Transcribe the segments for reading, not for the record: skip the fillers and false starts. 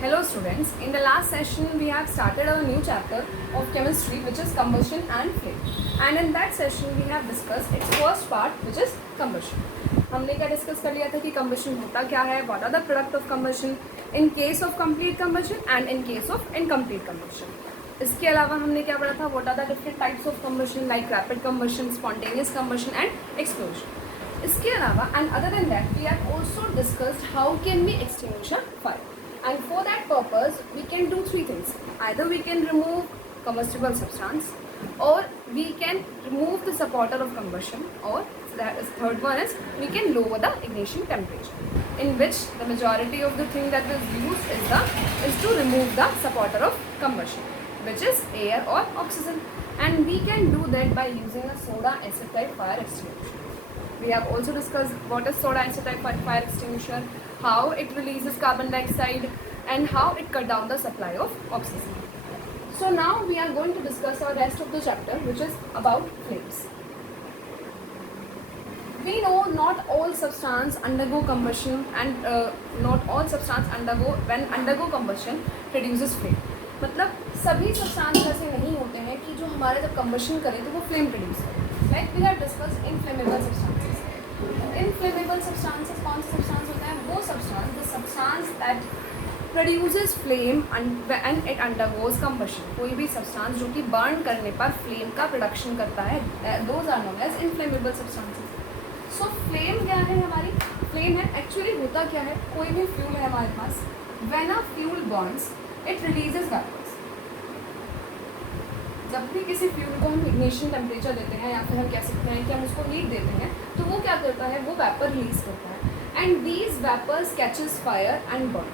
Hello students, in the last session we have started our new chapter of chemistry which is combustion and flame, and in that session we have discussed its first part which is combustion. हमने क्या discuss कर लिया था कि combustion होता क्या है, what are the product of combustion in case of complete combustion and in case of incomplete combustion. इसके अलावा हमने क्या पढ़ा था, what are the different types of combustion like rapid combustion, spontaneous combustion and explosion. इसके अलावा and other than that we have also discussed how can we extinguish a fire. And for that purpose, we can do three things. Either we can remove combustible substance, or we can remove the supporter of combustion, or that is third one is we can lower the ignition temperature. In which the majority of the thing that is used is to remove the supporter of combustion, which is air or oxygen, and we can do that by using a soda acid type fire extinguisher. We have also discussed what is soda acid type fire extinguisher, how it releases carbon dioxide, and how it cut down the supply of oxygen. So now we are going to discuss our rest of the chapter, which is about flames. We know not all substance undergo combustion, and not all substance undergo combustion produces flame. मतलब सभी substance ऐसे नहीं होते हैं कि जो हमारे जब कम्बशन करें तो वो फ्लेम प्रोड्यूस करें. Like we have discuss inflammable substances. Inflammable substances कौन सा सब्सटेंस होता है? वो substance the substance that produces flame and it undergoes combustion. कोई भी सब्सटेंस जो कि बर्न करने पर फ्लेम का प्रोडक्शन करता है, those are known as inflammable substances. So flame क्या है हमारी? फ्लेम है एक्चुअली होता क्या है, कोई भी फ्यूल है हमारे पास, when a fuel burns it releases vapours. जब भी किसी फ्यूल को हम इग्निशन टेम्परेचर देते हैं या फिर हम कह सकते हैं कि हम उसको हीट देते हैं, तो वो क्या करता है, वो वेपर रिलीज करता है, and these vapours catches fire and burn.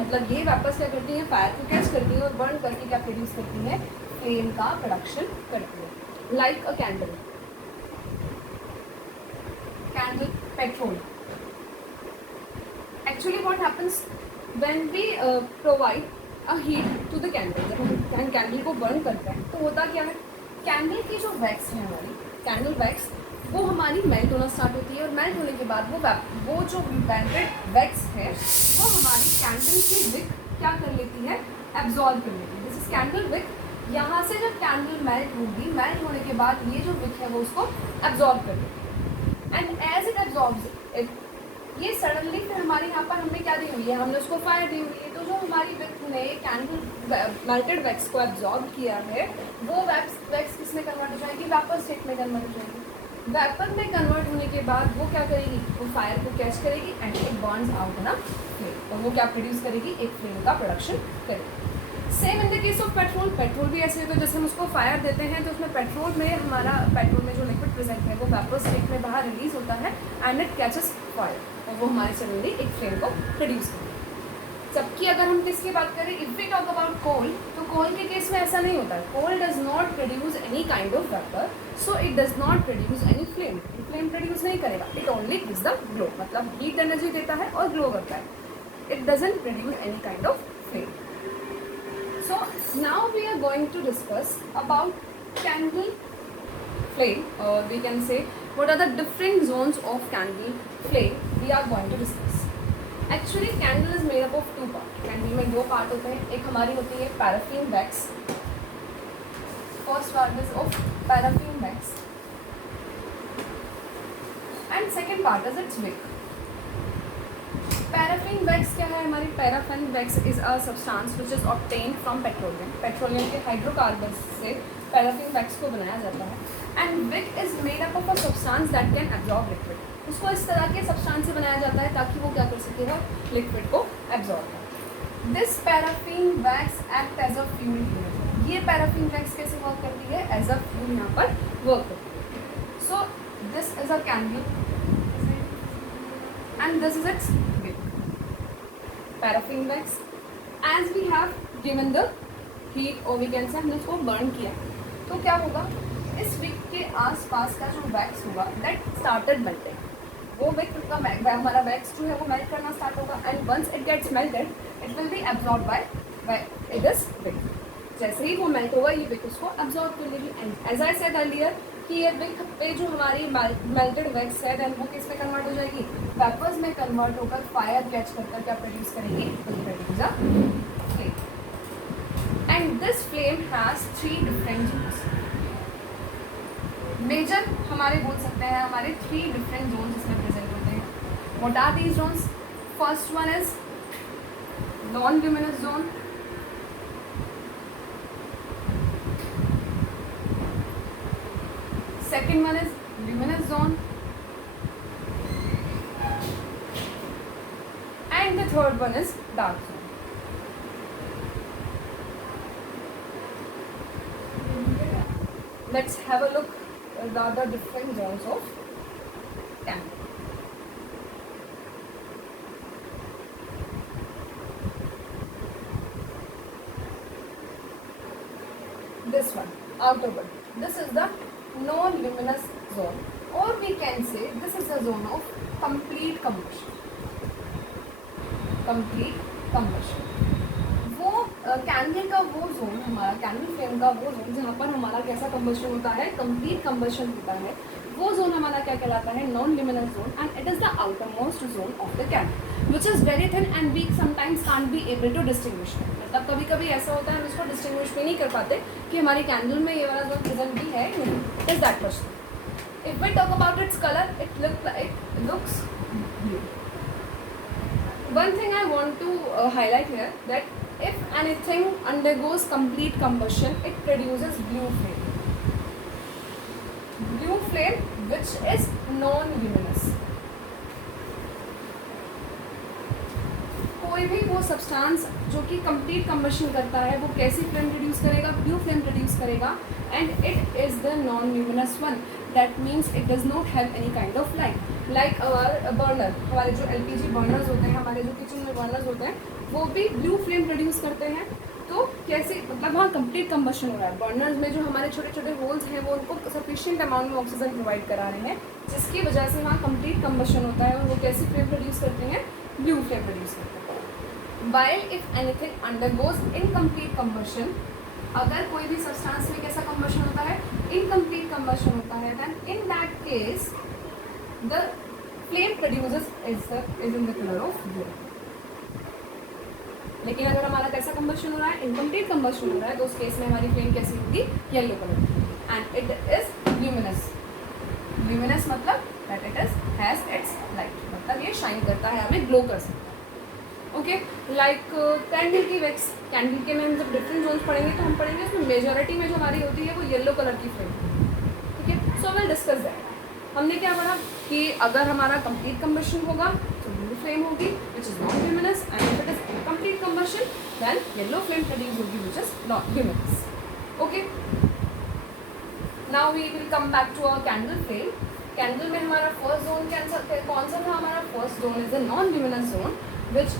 मतलब ये वेपर्स क्या करती हैं, फायर को कैच करती हैं और बर्न करके क्या प्रोड्यूस करती हैं, फ्लेम का प्रोडक्शन करती है. Like a candle, petrol. Actually what happens when we provide a heat to the candle, जब हम कैंडल को बर्न करते हैं तो होता क्या है, कैंडल की जो वैक्स है हमारी, कैंडल वैक्स, वो हमारी मेल्ट होना स्टार्ट होती है, और मेल्ट होने के बाद वो जो मेल्टेड वैक्स है वो हमारी कैंडल की विक क्या कर लेती है, एब्जॉर्ब कर लेती है. This is candle wick. यहाँ से जब कैंडल मेल्ट होगी, मेल्ट होने के बाद ये जो विक है वो उसको एब्जॉर्ब कर लेती है, and as it absorbs it, ये सडनली फिर हमारे यहाँ पर हमने क्या दी हुई है, हमने उसको फायर दी हुई है. तो जो हमारी विक ने कैंडल मेल्टेड वैक्स को एब्जॉर्ब किया है, वो वैक्स किस में कन्वर्ट हो जाएगी, वेपर स्टेट में कन्वर्ट हो जाएगी. वेपर में कन्वर्ट होने के बाद वो क्या करेगी, वो फायर को कैच करेगी एंड इट बर्न्स आउट ना फ्लेम. तो वो क्या प्रोड्यूस करेगी, एक फ्लेम का प्रोडक्शन करेगी. Same in the case of petrol. Petrol भी ऐसे होता है, जैसे हम उसको फायर देते हैं तो उसमें पेट्रोल में जो लिक्विड प्रेजेंट है वो वेपर स्टेट में बाहर रिलीज होता है एंड इट कैचेस फायर, और वो हमारे सडनली एक फ्लेम को प्रोड्यूस करती है. जबकि अगर हम किसकी बात करें, if we talk about coal, तो कोल के केस में ऐसा नहीं होता है. Coal does not produce any kind of vapour, so it does not produce any flame. Flame produce नहीं करेगा, it only gives the glow, मतलब हीट एनर्जी देता है और ग्लो करता है. It doesn't produce any kind of flame. So now we are going to discuss about candle flame, or we can say what are the different zones of candle flame we are going to discuss. Actually candle is made up of two parts. Candle में दो part होते हैं. एक हमारी होती है paraffin wax. First part is of paraffin wax and second part is its wick. Paraffin wax क्या है हमारी? Paraffin wax is a substance which is obtain from petroleum. Petroleum के हाइड्रोकार्बन से पैराफिन वैक्स को बनाया जाता है. And wick is made up of a substance that can absorb liquid. उसको इस तरह के सब्सटेंस से बनाया जाता है ताकि वो क्या कर सके, वो लिक्विड को एब्जॉर्ब करे. This paraffin wax act as a fuel. ये पैराफिन वैक्स कैसे वर्क करती है? एज अ फ्यूल यहाँ पर वर्क करती है. So this is a candle and this is its paraffin wax. As we have given the heat, और we can say हमने उसको बर्न किया, तो क्या होगा, इस विक के आसपास का जो वैक्स होगा दैट स्टार्टेड मेल्टिंग. वो विक का हमारा वैक्स जो है वो मेल्ट करना स्टार्ट होगा, and once it gets melted it will be absorb by this wick. जैसे ही वो मेल्ट होगा ये विक उसको एब्जॉर्ब कर लेगी. And as I said earlier कि ये विक पे जो हमारी मेल्टेड वैक्स है देन वो किस में कन्वर्ट हो जाएगी, वेपर्स में कन्वर्ट होकर फायर कैच कर क्या प्रोड्यूस करेगी, and this flame has 3 different zones. Major हमारे बोल सकते हैं हमारे 3 डिफरेंट जोन्स इसमें प्रेजेंट होते हैं. What are these zones? First one is non luminous zone. Second one is luminous zone, and the third one is dark zone. Let's have a look at the other different zones of candle. This one, outer one. This is the non-luminous zone, or we can say this is the zone of complete combustion. Complete combustion. वो candle का वो zone, हमारा candle flame का वो zone जहाँ पर हमारा कैसा कंबशन होता है, कंप्लीट कंबशन होता है, वो जोन हमारा क्या कहलाता है? Non luminous zone. And it is the outer most zone of the candle which is very thin and we sometimes can't be able to distinguish. मतलब कभी कभी ऐसा होता है हम इसको डिस्टिंग्विश भी नहीं कर पाते कि हमारी कैंडल में ये वाला जोन प्रेजेंट भी है नहीं. Is that question. If we talk about its colour, it looks blue. One thing I want to highlight here, that if anything undergoes complete combustion, it produces blue flame. Blue flame which is non-luminous. कोई भी वो substance जो कि complete combustion करता है वो कैसी flame produce करेगा? ब्लू फ्लेम प्रोड्यूस करेगा. And it is the non luminous one. That means it does not have any kind of light. Like our burner, हमारे जो LPG बर्नर्स होते हैं, हमारे जो किचन में बर्नर्स होते हैं, वो भी ब्लू फ्लेम प्रोड्यूस करते हैं. तो कैसे, मतलब वहाँ कंप्लीट कंबशन हो रहा है. बर्नर्स में जो हमारे छोटे छोटे होल्स हैं वो उनको सफिशिएंट अमाउंट में ऑक्सीजन प्रोवाइड करा रहे हैं, जिसकी वजह से वहाँ कंप्लीट कंबशन होता है. और वो कैसी फ्लेम प्रोड्यूस करते हैं? ब्लू फ्लेम प्रोड्यूस करते हैं. While if anything undergoes incomplete combustion, अगर कोई भी सब्सटेंस में कैसा कंबशन होता है? इनकम्प्लीट कंबशन होता है. Then in that case the flame produces is in the colour of blue. लेकिन अगर हमारा कैसा कंबशन हो रहा है? इनकम्प्लीट कंबशन हो रहा है, तो उस केस में हमारी फ्लेम कैसी होगी? येलो कलर की. And it is luminous. Luminous मतलब that it is has its light, मतलब ये शाइन करता है, हमें ग्लो कर सकता है. ओके, लाइक कैंडल की वैक्स. कैंडल के में हम जब डिफरेंट जोन्स पढ़ेंगे तो हम पढ़ेंगे उसमें मेजॉरिटी में जो हमारी होती है वो येलो कलर की फ्लेम. ठीक है, सो विल डिस्कस दैट. हमने क्या पढ़ा कि अगर हमारा कंप्लीट कंबशन होगा तो ब्लू फ्लेम होगी which is non luminous. And if it is complete combustion then yellow flame produce होगी which is not luminous. Okay, now we will come back to our candle flame. Candle में हमारा first zone कौन सा था? हमारा first zone is the non luminous zone which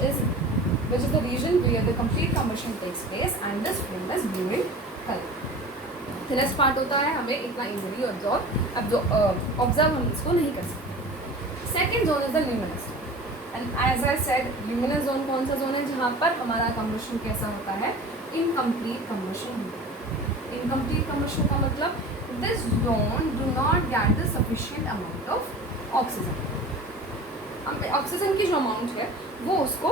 is the region where the complete combustion takes place and this flame is blue in color. thinnest part होता है, हमें इतना easily ऑब्जर्व हम इसको नहीं कर सकते. Second zone is the luminous. And as I said, luminous zone कौन सा जोन है? जहाँ पर हमारा कम्बशन कैसा होता है? इनकम्प्लीट कम्बशन होता है. इनकम्प्लीट कम्बशन का मतलब this zone do not get the sufficient amount of oxygen. Oxygen की जो अमाउंट है वो उसको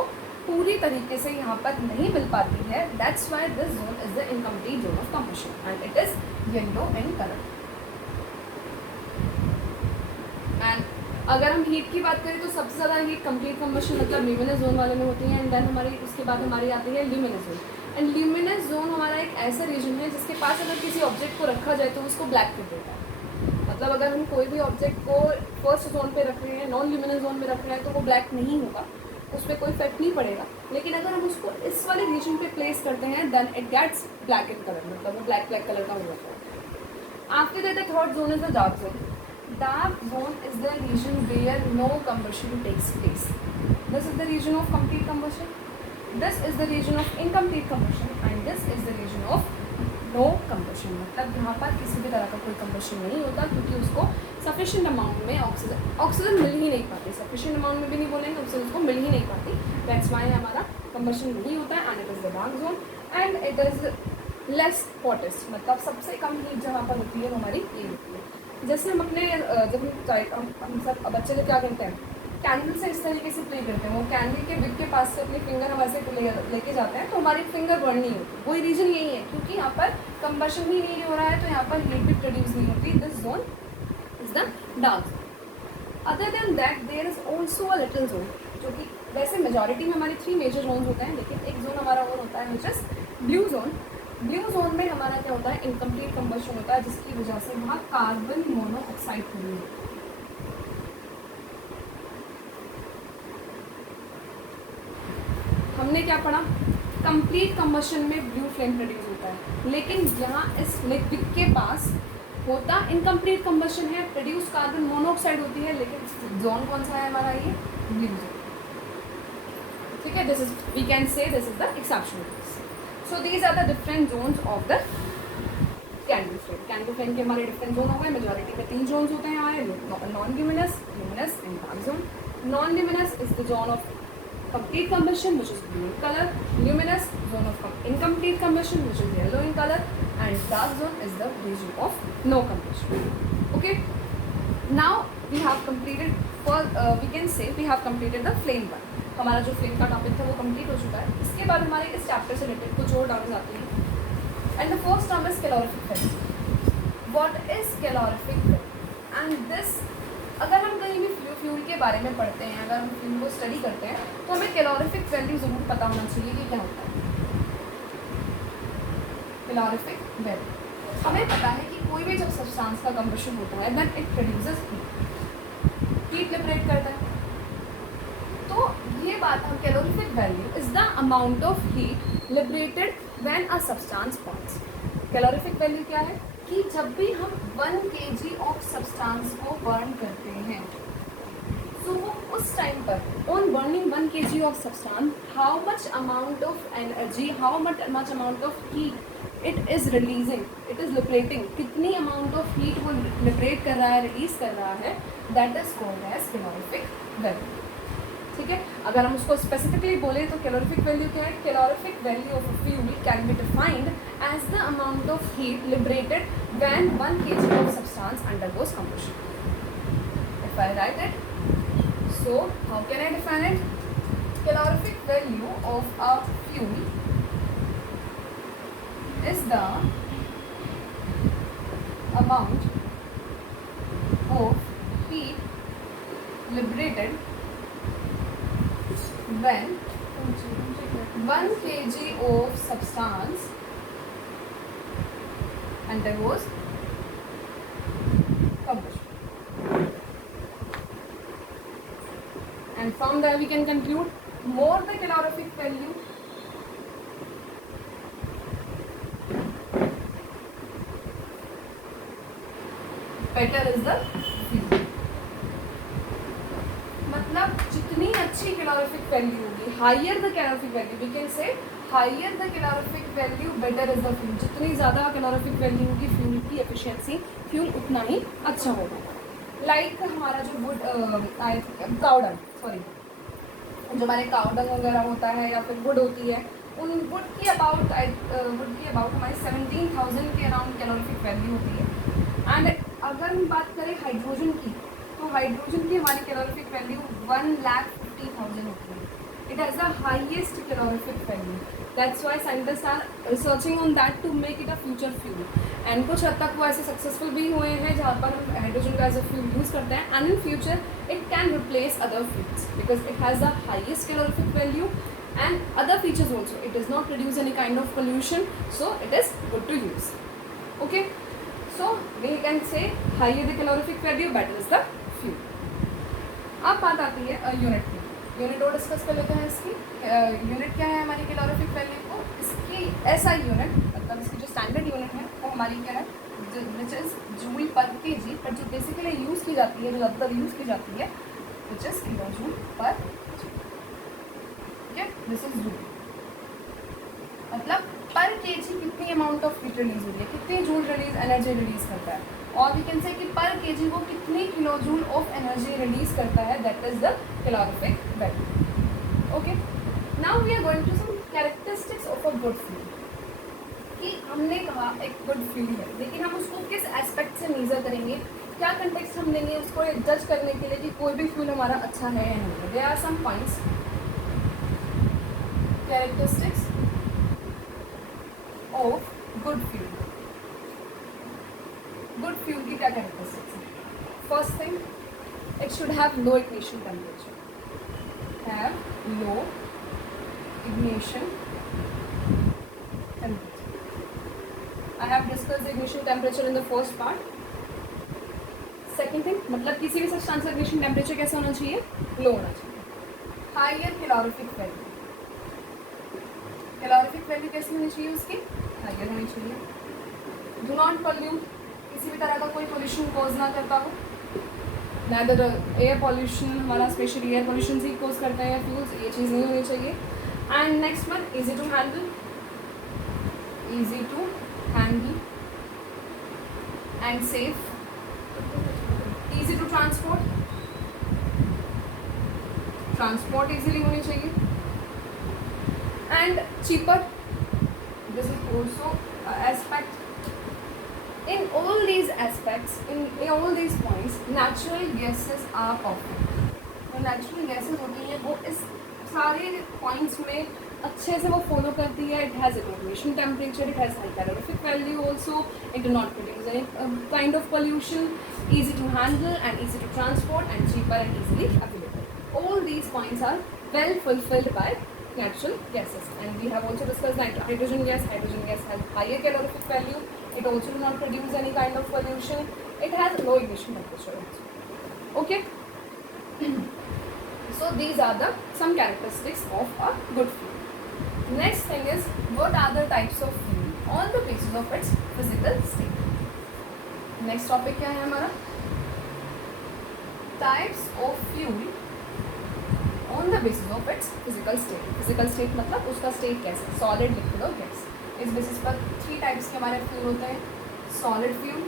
पूरी तरीके से यहाँ पर नहीं मिल पाती है. That's why this zone is the incomplete zone of combustion and it is yellow in colour. And अगर हम हीट की बात करें तो सबसे ज़्यादा हीट कंप्लीट कम्बशन मतलब ल्यूमिनस जोन वाले में होती है. एंड देन हमारी उसके बाद हमारी आती है luminous zone. And luminous zone हमारा एक ऐसा रीजन है जिसके पास अगर किसी ऑब्जेक्ट को रखा जाए तो उसको ब्लैक कर देता है. मतलब अगर हम कोई भी ऑब्जेक्ट को फर्स्ट जोन पे रख रहे हैं, नॉन ल्यूमिनस जोन में रख रहे हैं, तो वो ब्लैक नहीं होगा, उस पर कोई इफेक्ट नहीं पड़ेगा. लेकिन अगर हम उसको इस वाले रीजन पे प्लेस करते हैं then it gets black in colour, मतलब वो ब्लैक ब्लैक कलर का हो जाता है. After that the third zone is the dark zone. Dark zone is the region where no combustion takes place. This is the region of complete combustion, this is the region of incomplete combustion and this is the region of no combustion. मतलब यहाँ पर किसी भी तरह का कोई combustion नहीं होता क्योंकि उसको सफिशिएंट अमाउंट में ऑक्सीजन मिल ही नहीं पाती. सफिशिएंट अमाउंट में भी नहीं बोलेंगे, ऑक्सीजन उसको मिल ही नहीं पाती. दैट्स वाई हमारा कंबशन नहीं होता है. And it is the dark zone and it is less hottest, मतलब सबसे कम हीट जहाँ पर होती है वो हमारी ये होती है. जैसे हम अपने जब हम सब बच्चे लोग क्या करते हैं कैंडल से इस तरीके से प्ले करते हैं, वो कैंडल के विक के पास से अपनी फिंगर हम ऐसे लेके जाते हैं तो हमारी फिंगर बर्न नहीं होती। वही रीज़न यही है क्योंकि यहाँ पर कंबशन ही नहीं हो रहा है, तो यहाँ पर हीट भी प्रोड्यूस नहीं होती। This zone is the dark zone. Other than that there is also a little zone, जो कि वैसे मेजॉरिटी में हमारे 3 मेजर जोन होते हैं, लेकिन एक जोन हमारा और होता है which is blue zone. Blue zone में हमारा क्या होता है, इनकम्प्लीट कंबशन होता है, जिसकी वजह से वहाँ कार्बन मोनोऑक्साइड प्रोड्यूस होता है। हमने क्या पढ़ा, कंप्लीट कंबशन में ब्लू फ्लेम प्रोड्यूस होता है, लेकिन यहाँ इस लिक्विड के पास होता इनकम्प्लीट कंबशन है, प्रोड्यूस कार्बन मोनोऑक्साइड होती है, लेकिन जोन कौन सा है हमारा, ये ब्लू जोन। ठीक है, this is we can say this is the exceptional case. So these are the different zones of the candle flame. Candle flame के हमारे डिफरेंट जोन हो गए, मेजॉरिटी में 3 जोन्स होते हैं हमारे, non luminous, luminous and dark zone. Non luminous is the zone of complete combustion which is blue in color, luminous zone of incomplete combustion which is yellow in color, and dark zone is the region of no combustion. Okay, now we have completed for we can say we have completed the flame one. हमारा जो flame का topic था वो complete हो चुका है। इसके बाद हमारे इस चैप्टर से रिलेटेड कुछ और टर्म्स आते हैं, and the first term is calorific value. What is calorific value? And this, अगर हम कहीं भी फ्यूल के बारे में पढ़ते हैं, अगर हम फ्यूल को स्टडी करते हैं, तो हमें कैलोरीफिक वैल्यू ज़रूर पता होना चाहिए कि क्या होता है कैलोरीफिक वैल्यू। हमें पता है कि कोई भी जब सब्सटेंस का कंबशन होता है then it produces heat liberate करता है। तो ये बात हम, calorific value is the amount of heat liberated when a substance burns. Calorific value क्या है कि जब भी हम 1 kg ऑफ सब्सटेंस को बर्न करते हैं, तो वो उस टाइम पर on burning 1 kg of substance, how much amount of energy, how much amount of heat it is releasing, it is liberating, कितनी अमाउंट ऑफ हीट वो लिबरेट कर रहा है, रिलीज कर रहा है, that is called as calorific value. ठीक है, अगर हम उसको स्पेसिफिकली बोले तो कैलोरीफिक वैल्यू क्या है? Calorific value of a fuel can be defined as the amount of heat liberated when 1 kg of substance undergoes combustion. If I write it, so how can I define it? Calorific value of a fuel is the amount of heat liberated when 1 kg of substance undergoes combustion. And from there we can conclude, more the calorific value, better is the fuel. मतलब जितनी अच्छी calorific value होगी, higher the calorific value, we can say higher the calorific value better is the fuel. जितनी ज़्यादा calorific value होगी fuel की efficiency, fuel उतना ही अच्छा होगा। लाइक हमारा जो वुड काउडंग, सॉरी, जो हमारे काउडंग वगैरह होता है या फिर वुड होती है, उन वुड की अबाउट हमारी 17,000 के अराउंड कैलोरीफिक वैल्यू होती है। एंड अगर हम बात करें हाइड्रोजन की, तो हाइड्रोजन की हमारी कैलोरीफिक वैल्यू 1,50,000 होती है। It has the highest calorific value, that's why scientist are researching on that to make it a future fuel. And कुछ हद तक वो ऐसे सक्सेसफुल भी हुए हैं जहाँ पर हम हाइड्रोजन का एज अ फ्यूल यूज़ करते हैं, and in future it can replace other fuels because it has the highest calorific value and other features also. It does not produce any kind of pollution, so it is good to use. Okay, so we can say higher the calorific value, better is the fuel. अब बात आती है unit की। Unit और discuss कर लेते हैं इसकी। यूनिट क्या है हमारी कैलोरीफिक वैल्यू को? इसकी SI यूनिट, मतलब इसकी जो स्टैंडर्ड यूनिट है वो हमारी क्या है, विच इज़ जूल पर kg, पर जो बेसिकली यूज़ की जाती है, जो ज़्यादातर यूज़ की जाती है, विच इज़ किलो जूल पर, दिस इज जूल। मतलब पर केजी कितनी अमाउंट ऑफ हीट रिलीज हो रही है, कितनी जूल रिलीज एनर्जी रिलीज करता है, और वी कैन से कि पर केजी वो कितनी kilo joule of energy release करता है, that is the calorific value. Okay, now we are going to some characteristics of a good fuel. कि हमने कहा एक गुड फ्यूल है, लेकिन हम उसको किस एस्पेक्ट से मेजर करेंगे, क्या कंटेक्स्ट हम लेंगे उसको जज करने के लिए कि कोई भी फ्यूल हमारा अच्छा है या नहीं? There are some points, characteristics of good fuel. Good fuel की क्या कैरेक्टरिस्टिक्स है? First thing, it should have low ignition temperature. Have low ignition temperature. I have discussed ignition temperature in the first part. Second thing, मतलब किसी भी substance का ignition temperature कैसा होना चाहिए? लो होना चाहिए. Higher calorific value. Calorific value कैसी होनी चाहिए उसकी? Higher होनी चाहिए. Do not pollute. किसी भी तरह का कोई pollution cause ना करता हो. Neither एयर पॉल्यूशन, हमारा स्पेशली एयर पॉल्यूशन से ही कोज करता है या फ्यूल्स, ये चीज़ नहीं होनी चाहिए. And next one, easy to handle. Easy to handle and safe. Easy to transport. Transport easily होनी चाहिए. And cheaper. This is also aspect. In all these aspects, in all these points, natural gases are perfect. जो natural gases होती हैं वो इस सारे points में अच्छे से वो follow करती है. It has a ignition temperature, it has high calorific value also, it do not produce any kind of pollution, easy to handle and easy to transport and cheaper and easily available. All these points are well fulfilled by natural gases. And we have also discussed hydrogen gas. Hydrogen gas has higher calorific value. It also do not produce any kind of pollution. It has low ignition temperature also. Okay. So these are the some characteristics of a good fuel. Next thing is, what are the types of fuel on the basis of its physical state. Next topic क्या है हमारा? Types of fuel on the basis of its physical state. Physical state मतलब उसका state कैसा है? Solid, liquid और gas. इस basis पर 3 टाइप्स के हमारे फ्यूल होते हैं. Solid fuel,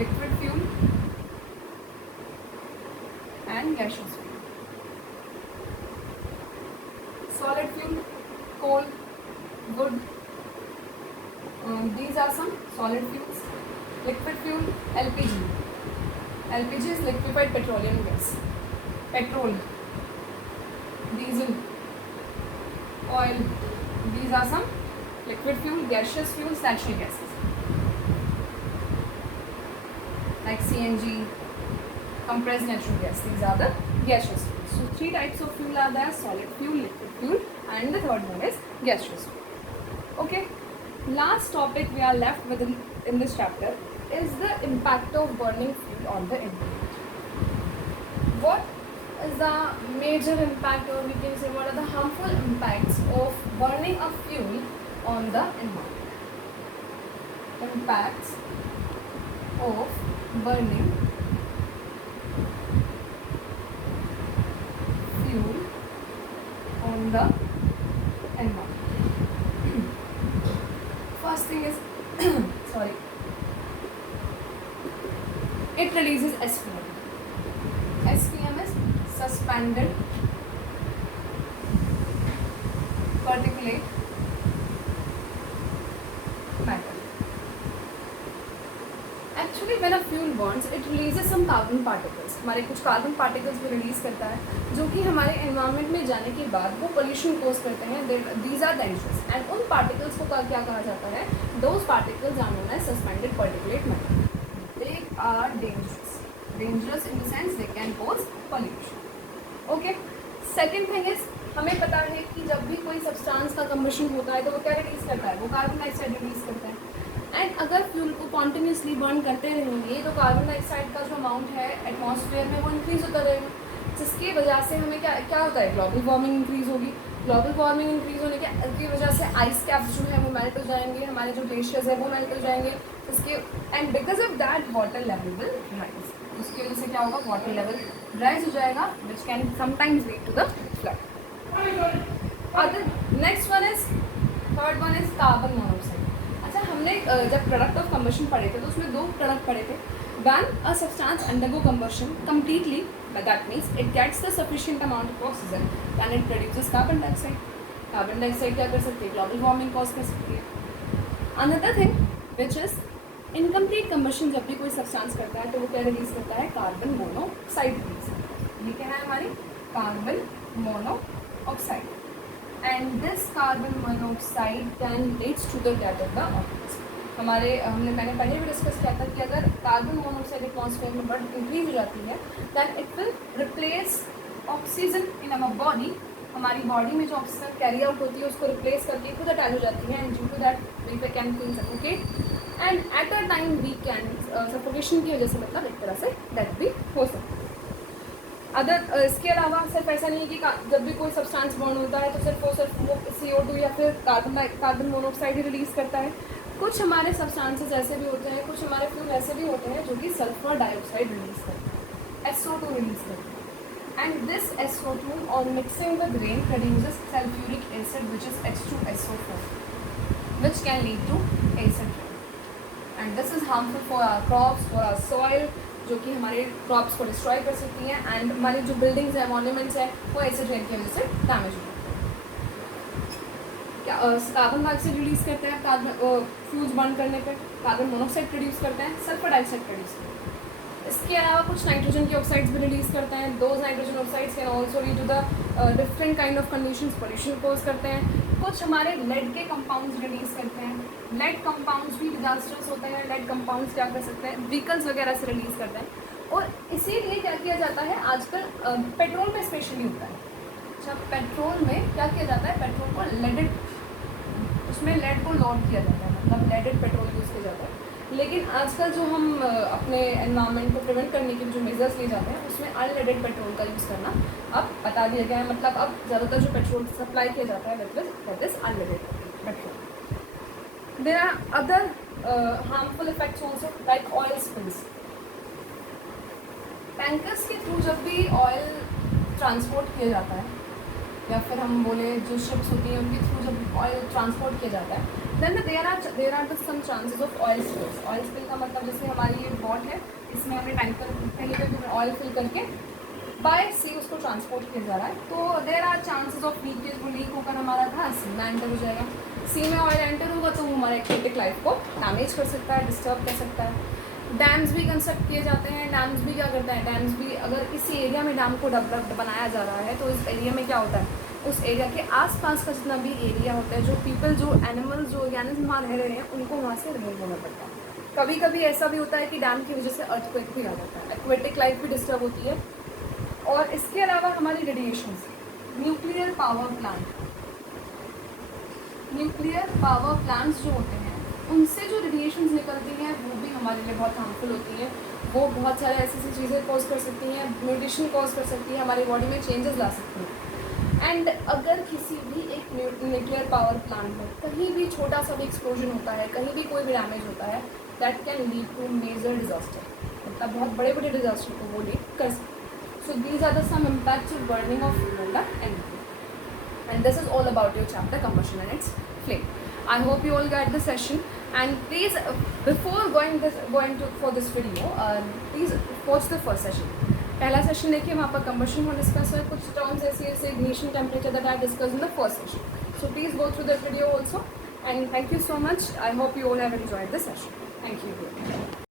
liquid fuel and gaseous fuel. Solid fuel, coal, wood, these are some solid fuels. Liquid fuel, LPG. LPG is liquefied petroleum gas. Petrol, diesel, oil. These are some liquid fuel. Gaseous fuels, natural gases like CNG, compressed natural gas. These are the gaseous fuels. So 3 types of fuel are there: solid fuel, liquid fuel, and the third one is gaseous fuel. Okay. Last topic we are left with in this chapter is the impact of burning fuel on the environment. What is the major impact, or we can say what are the harmful impacts of burning a fuel on the environment? Impacts of burning fuel on the environment. First thing is sorry, it releases SPM. SPM is suspended particulate matter. Actually, when a fuel burns, it releases some carbon particles. हमारे कुछ carbon particles भी release करता है जो कि हमारे environment में जाने के बाद वो पोल्यूशन कोज करते हैं. These are dangerous. एंड उन पार्टिकल्स को क्या कहा जाता है? Those particles are known as suspended particulate matter. They are dangerous. Dangerous in the sense they can cause pollution. Okay. Second thing is, हमें पता है कि जब भी कोई सब्सटेंस का कम्बशन होता है तो वो क्या रिलीज करता है? वो कार्बन डाइऑक्साइड रिलीज करता है. एंड अगर फ्यूल को कॉन्टिन्यूसली बर्न करते रहेंगे तो कार्बन डाइऑक्साइड का जो अमाउंट है एटमॉस्फेयर में वो इंक्रीज होता रहेगा, जिसकी वजह से हमें क्या होता है? ग्लोबल वार्मिंग इंक्रीज होगी. ग्लोबल वार्मिंग इंक्रीज होने की वजह से आइस कैप्स जो है वो मेल्ट हो जाएंगे, हमारे जो ग्लेशियर्स है वो मेल्ट हो जाएंगे. इसके and because of that water level will rise. उसकी वजह से क्या होगा? वाटर लेवल राइज हो जाएगा, which can sometimes lead to the flood. Other next one is, third one is carbon monoxide. अच्छा, हमने जब प्रोडक्ट ऑफ कम्बशन पढ़े थे तो उसमें 2 प्रोडक्ट पढ़े थे. When a substance undergo combustion completely, that means it gets the sufficient amount of oxygen, then it produces carbon dioxide. Carbon dioxide क्या कर सकती है? Global warming cause कर सकती है. Another thing which is incomplete combustion जब भी कोई सब्सटेंस करता है तो वो क्या रिलीज करता है, कार्बन मोनोऑक्साइड रिलीज करता है। ये क्या है हमारी carbon monoxide, and this carbon monoxide can leads to the death of the organism. मैंने पहले भी डिस्कस किया था कि अगर कार्बन मोनोऑक्साइड एटमॉस्फेयर में बढ़ इंक्रीज हो जाती है than it will replace oxygen in our body. हमारी बॉडी में जो ऑक्सीजन कैरी आउट होती है उसको रिप्लेस करके खुद अटैच हो जाती है, and due to that we can feel suffocate, and at a time we can suffocation की वजह से मतलब एक तरह से डेथ भी हो सकती है। अदर इसके अलावा सिर्फ ऐसा नहीं है कि जब भी कोई सब्सटेंस बर्न होता है तो सिर्फ वो CO2 या फिर कार्बन मोनोऑक्साइड ही रिलीज़ करता है। कुछ हमारे सब्सटेंसेस ऐसे भी होते हैं, कुछ हमारे फ्यूल ऐसे भी होते हैं जो कि सल्फर डाइऑक्साइड रिलीज़ करते हैं, SO2 रिलीज़ करते हैं, and this SO2 on mixing with rain produces sulphuric acid which is H2SO4 which can lead to acid rain, and this is harmful for our crops, for our soil, जो कि हमारे crops को destroy कर सकती हैं, and हमारी जो buildings हैं, मॉन्यूमेंट्स हैं, वो एसिड रेन की वजह से डैमेज हो जाते हैं। क्या कार्बन डाइऑक्साइड रिलीज करते हैं, कार्बन फ्यूल्स बर्न करने पे, कार्बन मोनोऑक्साइड प्रोड्यूस करते हैं, सल्फर डाइऑक्साइड प्रोड्यूस करते हैं। इसके अलावा कुछ नाइट्रोजन के ऑक्साइड्स भी रिलीज करते हैं। Those nitrogen oxides can also lead to the different kind of conditions, pollution cause करते हैं। कुछ हमारे लेड के कंपाउंड्स रिलीज करते हैं। लेड कंपाउंड्स भी डिजास्टर्स होते हैं। लेड कंपाउंड्स क्या कर सकते हैं, व्हीकल्स वगैरह से रिलीज करते हैं, और इसीलिए क्या किया जाता है आजकल पेट्रोल में स्पेशली होता है। अच्छा, पेट्रोल में क्या किया जाता है, पेट्रोल को लेडेड, उसमें लेड को लोड किया जाता है, मतलब लेडेड पेट्रोल यूज़ किया जाता है। लेकिन आजकल जो हम अपने एनवायरनमेंट को प्रिवेंट करने के जो मेजर्स लिए जाते हैं उसमें अनलेडेड पेट्रोल का यूज़ करना अब बता दिया गया है। मतलब अब ज़्यादातर जो पेट्रोल सप्लाई किया जाता है that is unleaded petrol. There are other harmful effects also like oil spills. Tankers के थ्रू जब भी ऑयल ट्रांसपोर्ट किया जाता है, या फिर हम बोले जो शिप्स होती हैं उनके थ्रू जब ऑयल ट्रांसपोर्ट किया जाता है, then there are some chances of oil spills. Oil spill का मतलब जैसे हमारी ये बोट है, इसमें हमने टैंकर पहले पे ऑयल फिल करके बाय सी उसको ट्रांसपोर्ट किया जा रहा है, तो there are chances of leakage. वो लीक होकर हमारा था सी में एंटर हो जाएगा। सी में ऑयल एंटर होगा तो वो हमारे एक्वेटिक लाइफ को डैमेज कर सकता है, डिस्टर्ब कर सकता है। डैम्स भी कंस्ट्रक्ट किए जाते हैं। डैम्स भी क्या करते हैं, डैम्स भी अगर किसी एरिया में डैम को बनाया जा रहा है तो इस एरिया में क्या होता है, उस एरिया के आसपास का जितना भी एरिया होता है, जो पीपल, जो एनिमल्स, जो ऑर्गेनिज्म वहाँ रह रहे हैं, उनको वहाँ से रिमूव होना पड़ता है। कभी कभी ऐसा भी होता है कि डैम की वजह से अर्थक्वेक भी आ जाता है, एक्वेटिक लाइफ भी डिस्टर्ब होती है। और इसके अलावा हमारी रेडिएशन, न्यूक्लियर पावर प्लांट्स जो होते हैं उनसे जो रेडिएशंस निकलती हैं वो भी हमारे लिए बहुत हार्मफुल होती हैं। वो बहुत सारे ऐसी चीज़ें कॉज कर सकती हैं, म्यूटेशन कॉज कर सकती है, हमारी बॉडी में चेंजेस ला सकती हैं। एंड अगर किसी भी एक न्यूक्लियर पावर प्लांट में कहीं भी छोटा सा भी एक्सप्लोजन होता है, कहीं भी कोई भी डैमेज होता है, that can lead to major disaster, मतलब बहुत बड़े बड़े डिजास्टर को वो लीड कर सकते हैं। So these are the some impacts of burning of fuel and this is all about your chapter combustion and its flame. I hope you all got the session, and please before going for this video, please watch the first session. पहला session देखिए, वहाँ पर combustion को discuss है, कुछ terms ऐसे ignition temperature that I discussed in the first session. So please go through that video also, and thank you so much. I hope you all have enjoyed the session. Thank you.